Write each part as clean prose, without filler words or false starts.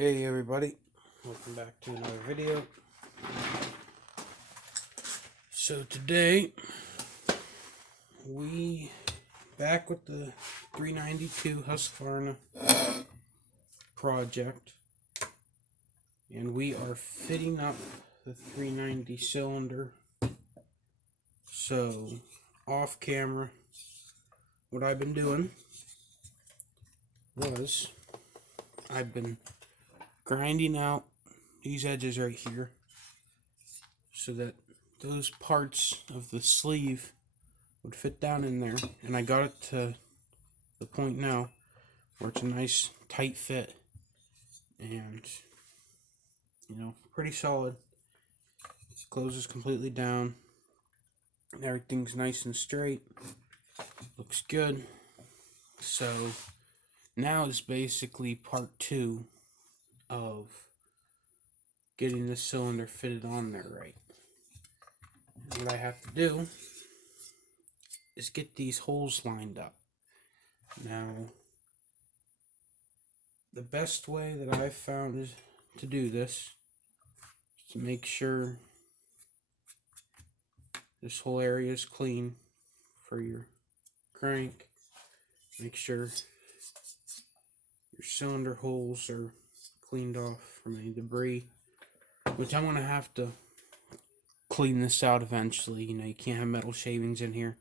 Hey everybody, welcome back to another video. So today we back with the 392 Husqvarna project, and we are fitting up the 390 cylinder. So off camera, what I've been doing was I've been grinding out these edges right here so that those parts of the sleeve would fit down in there, and I got it to the point now where it's a nice tight fit and pretty solid. It closes completely down and everything's nice and straight, looks good. So now it's basically part 2 of getting this cylinder fitted on there right. And what I have to do is get these holes lined up. Now, the best way that I've found is to do this is to make sure this whole area is clean for your crank. Make sure your cylinder holes are cleaned off from any debris, which I'm going to have to clean this out eventually. You can't have metal shavings in here.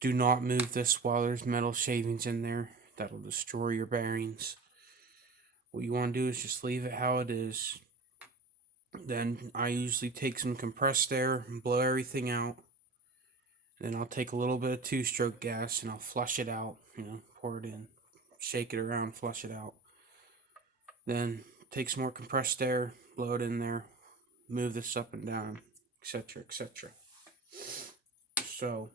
Do not move this while there's metal shavings in there. That'll destroy your bearings. What you want to do is just leave it how it is. Then I usually take some compressed air and blow everything out. Then I'll take a little bit of 2-stroke gas and I'll flush it out. Pour it in, shake it around, flush it out. Then take some more compressed air, blow it in there, move this up and down, etc., etc. So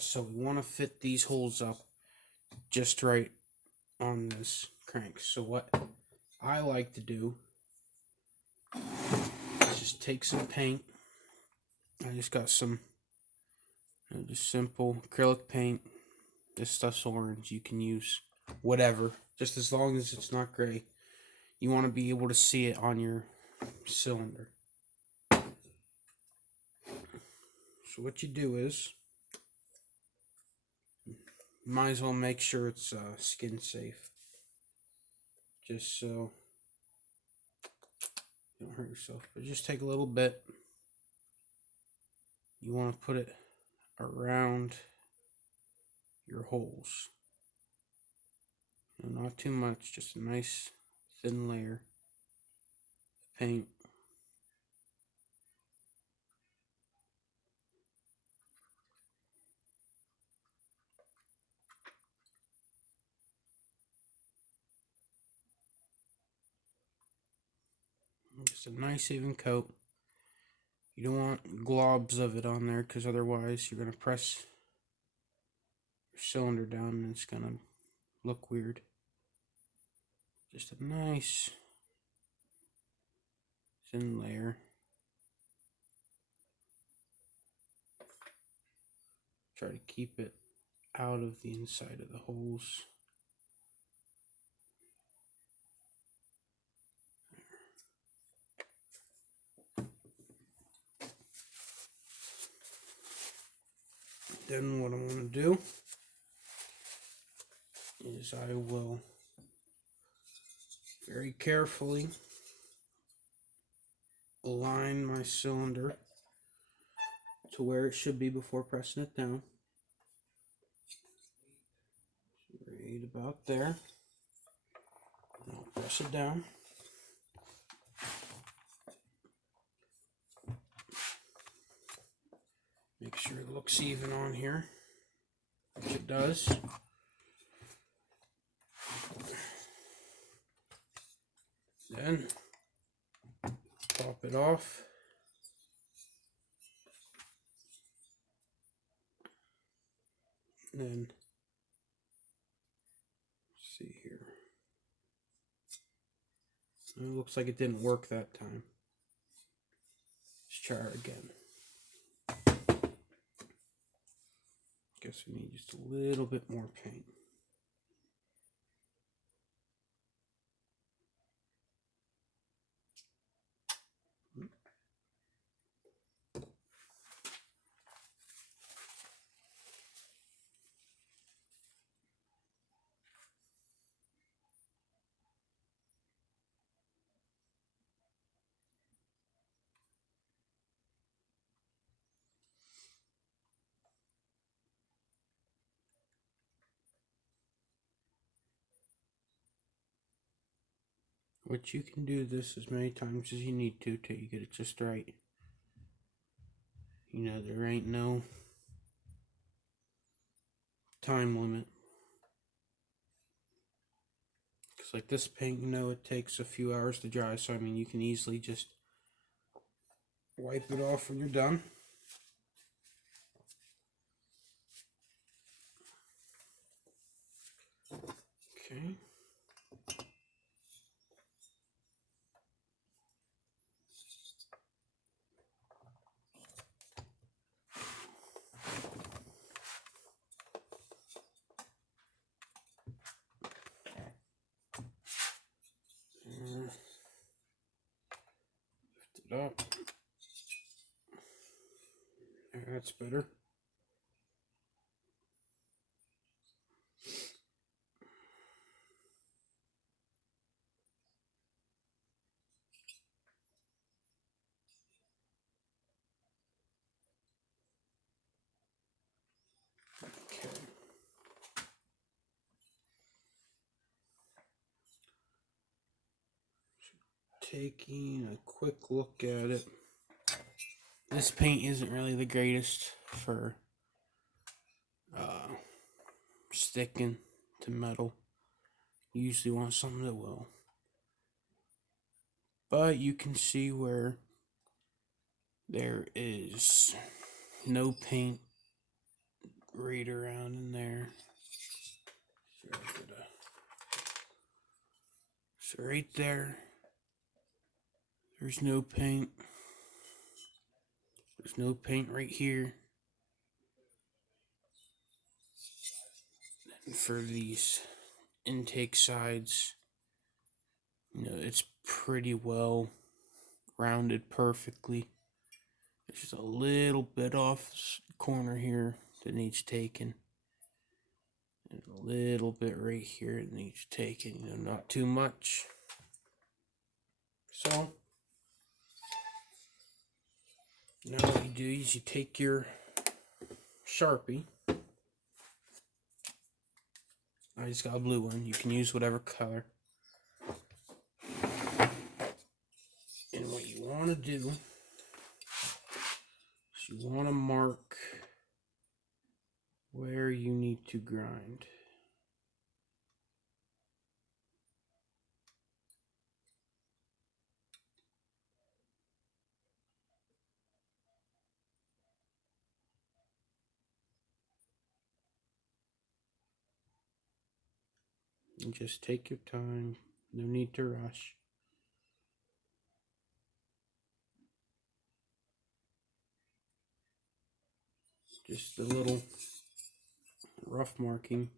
so we want to fit these holes up just right on this crank. So what I like to do is just take some paint. I just got some just simple acrylic paint. This stuff's orange. You can use whatever, just as long as it's not gray. You want to be able to see it on your cylinder. So what you do is, might as well make sure it's skin safe, just so you don't hurt yourself. But just take a little bit. You want to put it around your holes. Not too much, just a nice thin layer of paint. Just a nice even coat. You don't want globs of it on there, because otherwise you're going to press your cylinder down and it's going to look weird. Just a nice thin layer. Try to keep it out of the inside of the holes. Then what I'm going to do is I will very carefully align my cylinder to where it should be before pressing it down. Right about there. And I'll press it down. Make sure it looks even on here, which it does. Then pop it off. Then see here. It looks like it didn't work that time. Let's try it again. Guess we need just a little bit more paint. Which you can do this as many times as you need to till you get it just right. You know, there ain't no time limit. Because like this paint, you know, it takes a few hours to dry, so I mean you can easily just wipe it off when you're done. Okay. Lift it up. That's better. Okay. Taking a quick look at it. This paint isn't really the greatest for sticking to metal. You usually want something that will. But you can see where there is no paint right around in there. So right there, there's no paint. There's no paint right here. And for these intake sides, you know, it's pretty well rounded perfectly. There's just a little bit off the corner here that needs taken. And a little bit right here that needs taken, you know, not too much. So now what you do is you take your Sharpie. I just got a blue one. You can use whatever color. And what you want to do is you want to mark where you need to grind. And just take your time. No need to rush. Just a little rough marking.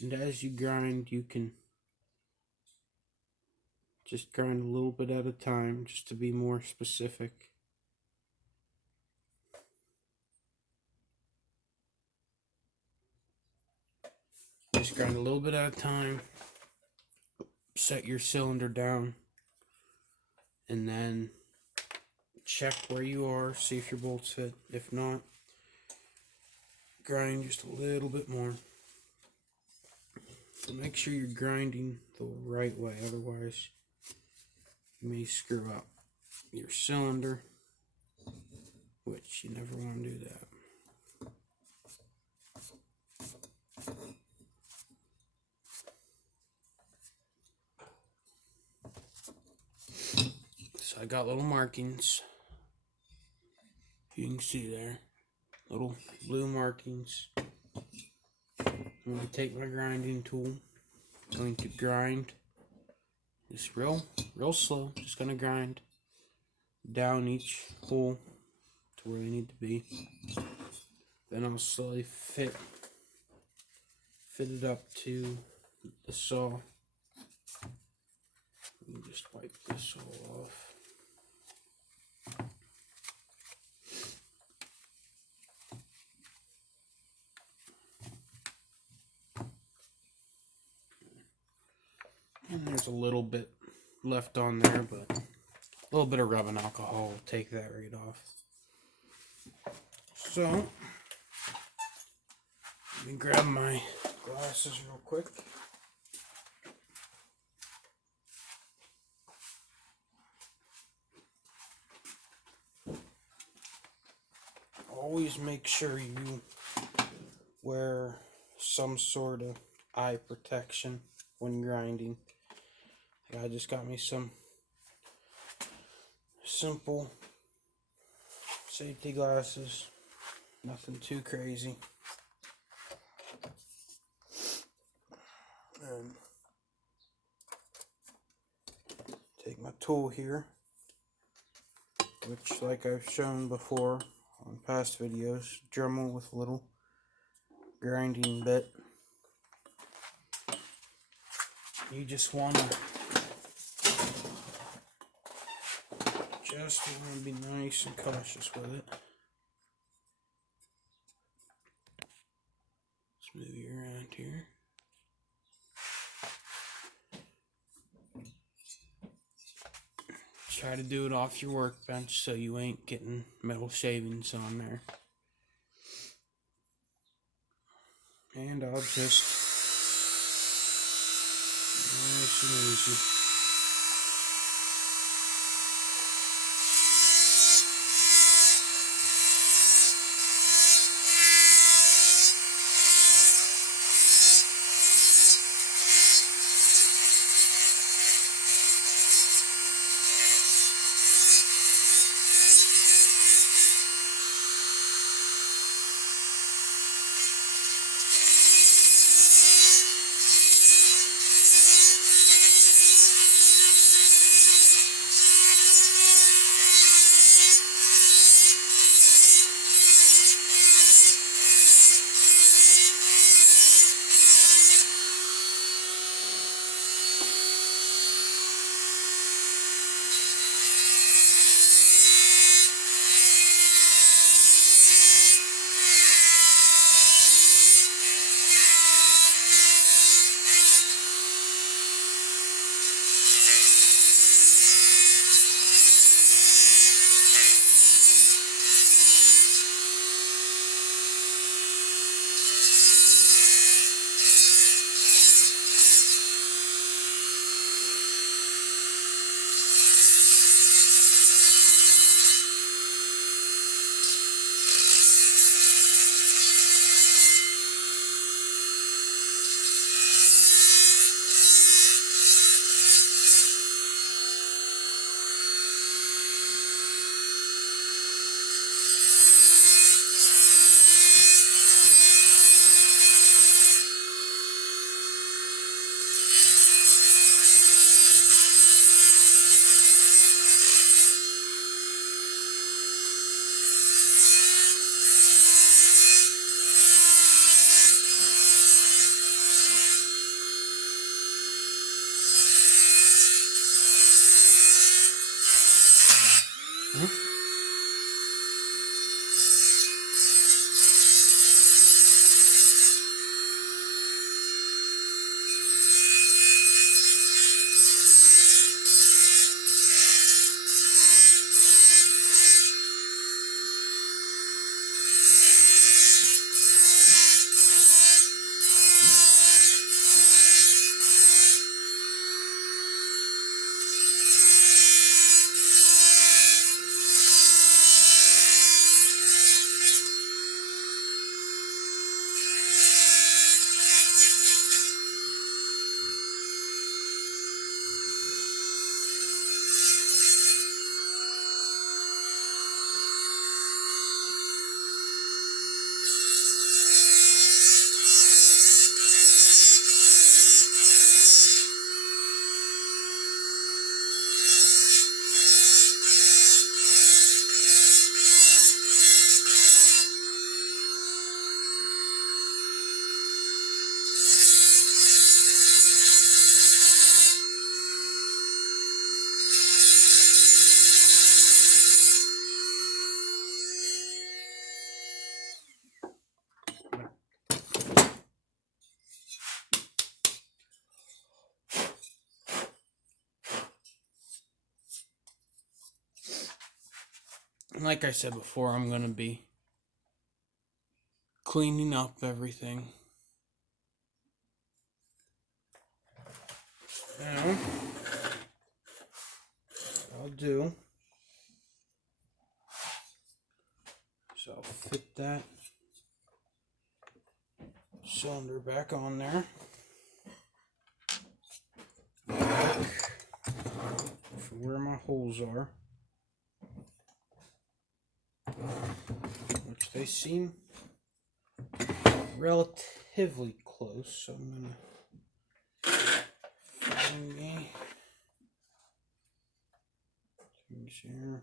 And as you grind, you can just grind a little bit at a time, just to be more specific. Just grind a little bit at a time. Set your cylinder down. And then check where you are, see if your bolts fit. If not, grind just a little bit more. So make sure you're grinding the right way, otherwise you may screw up your cylinder, which you never want to do that. So I got little markings. You can see there, little blue markings. I'm going to take my grinding tool. I'm going to grind just real slow. Just going to grind down each hole to where they need to be. Then I'll slowly fit it up to the saw. Let me just wipe this all off. And there's a little bit left on there, but A little bit of rubbing alcohol will take that right off. So, let me grab my glasses real quick. Always make sure you wear some sort of eye protection when grinding. I just got me some simple safety glasses, nothing too crazy. And take my tool here, which, like I've shown before on past videos, Dremel with a little grinding bit. You just want to be nice and cautious with it. Let's move you around here. Try to do it off your workbench so you ain't getting metal shavings on there. And I'll just nice and easy. like I said before, I'm going to be cleaning up everything. Now, I'll do. So I'll fit that cylinder back on there. For where my holes are, which they seem relatively close, so I'm gonna find me things here.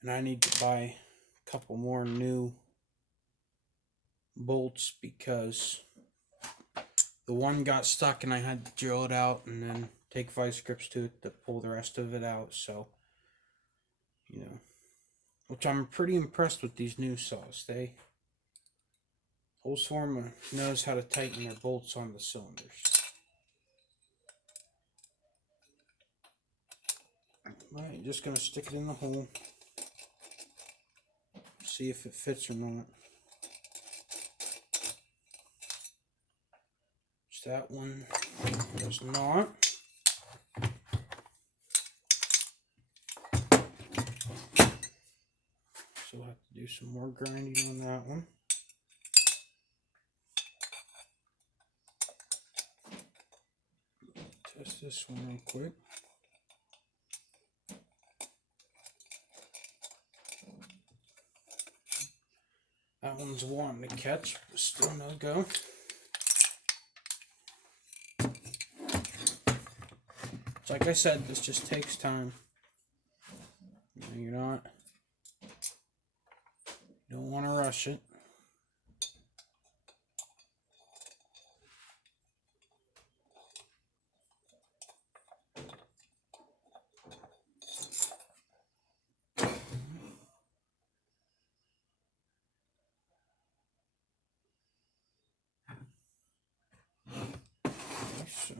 And I need to buy a couple more new bolts because the one got stuck and I had to drill it out and then take vice grips to it to pull the rest of it out. So, you know, which I'm pretty impressed with these new saws. Husqvarna knows how to tighten their bolts on the cylinders. Right, just gonna stick it in the hole. See if it fits or not. That one does not. So we'll have to do some more grinding on that one. Test this one real quick. That one's wanting to catch, but still no go. Like I said, this just takes time. You don't want to rush it. So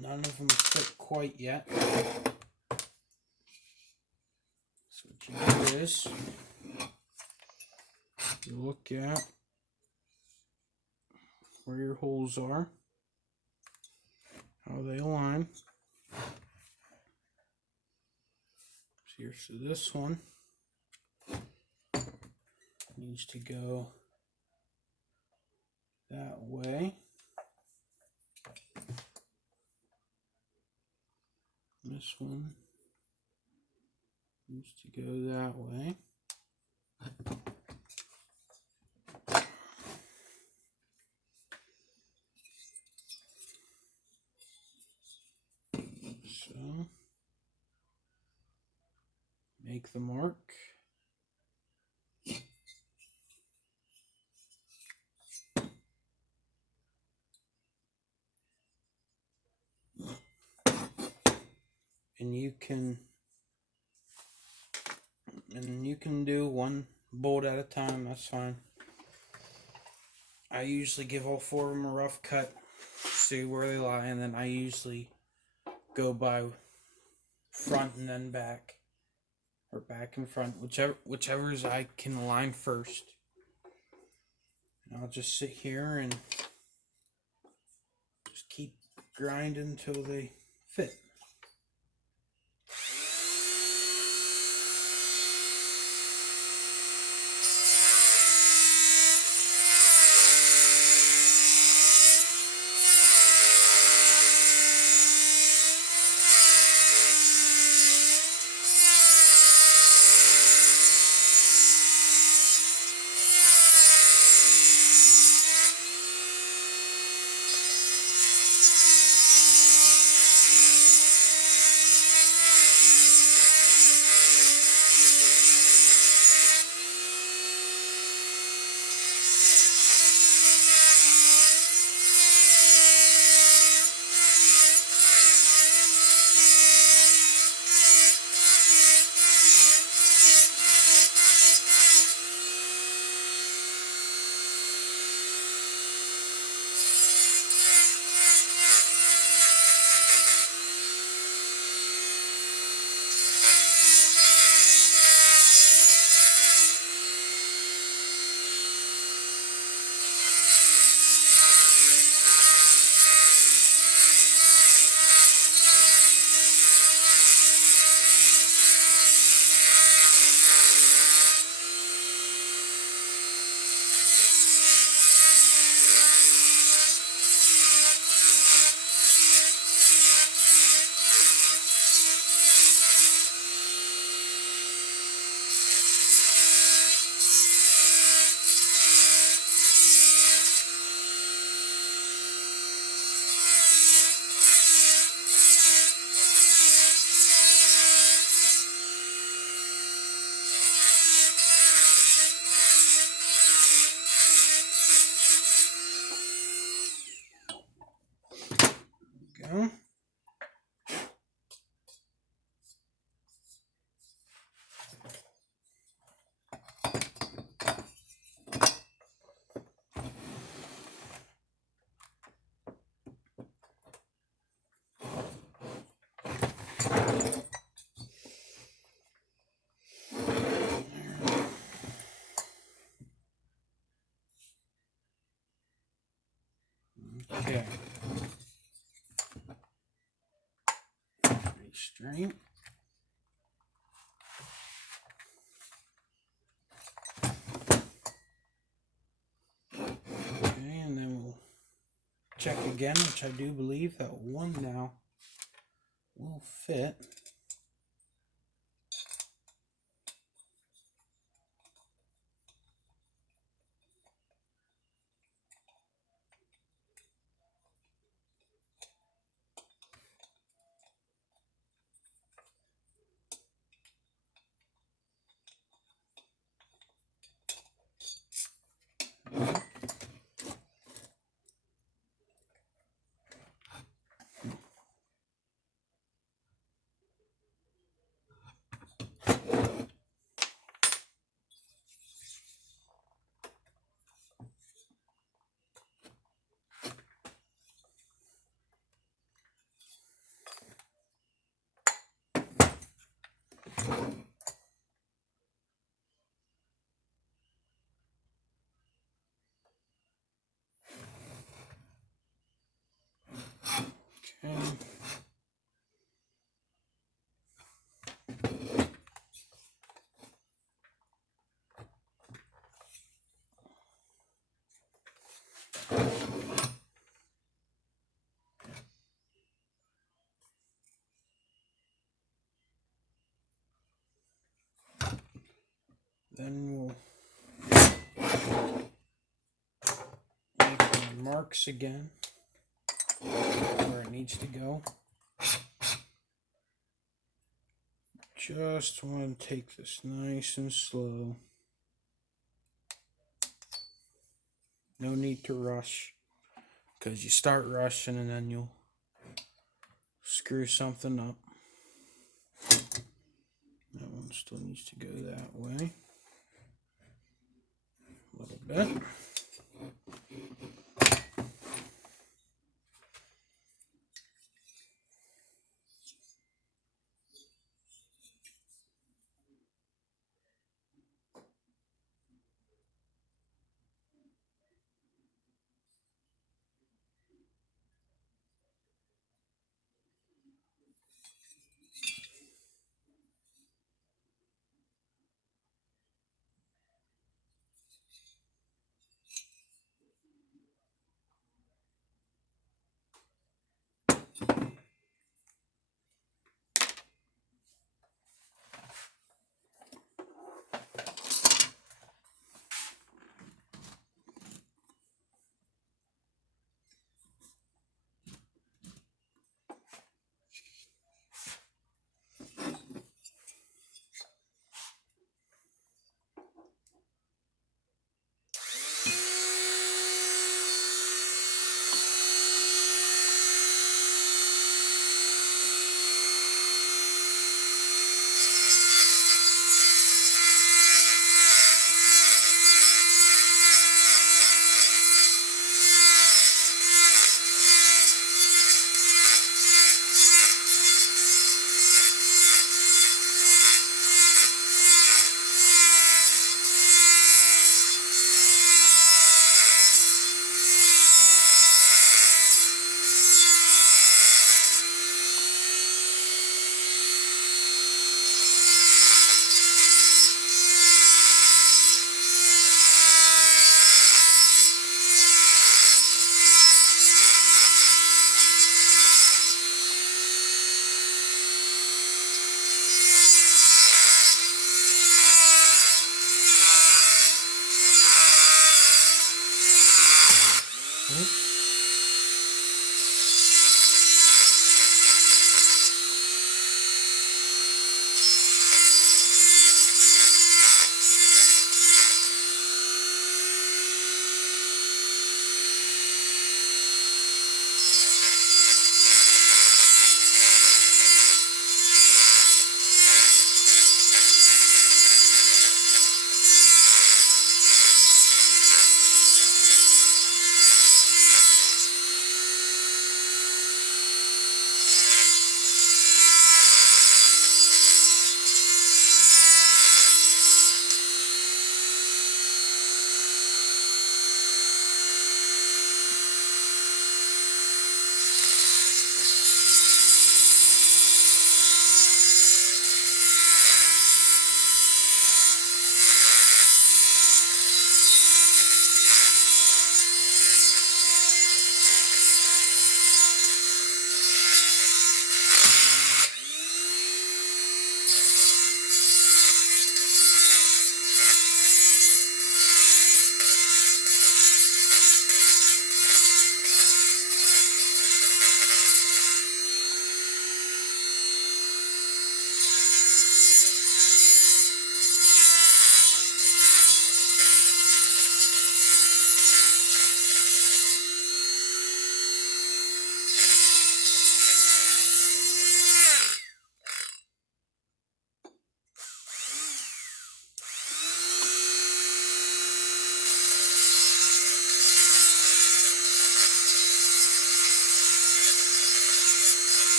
none of them fit quite yet. So what you do is you look at where your holes are, how they align. So this one needs to go that way. This one needs to go that way. So make the mark. And you can do one bolt at a time, that's fine. I usually give all 4 of them a rough cut, see where they lie, and then I usually go by front and then back, or back and front, whichever I can align first. And I'll just sit here and just keep grinding until they fit. go. Okay. Pretty straight. Okay, and then we'll check again, which I do believe that one now will fit. Okay. Then we'll make the marks again where it needs to go. Just want to take this nice and slow. No need to rush, because you start rushing and then you'll screw something up. That one still needs to go that way a little bit.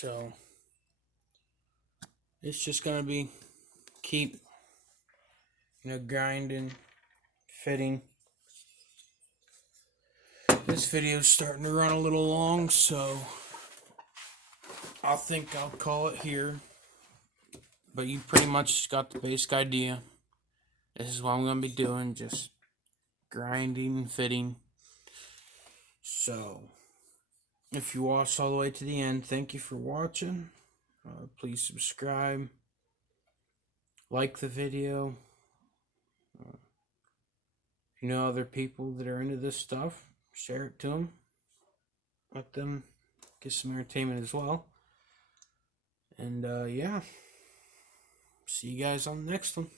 So it's just gonna be keep, grinding, fitting. This video's starting to run a little long, so I think I'll call it here. But you pretty much got the basic idea. This is what I'm gonna be doing, just grinding and fitting. So if you watched all the way to the end, thank you for watching. Please subscribe, like the video. If you know other people that are into this stuff, share it to them. Let them get some entertainment as well. And yeah, see you guys on the next one.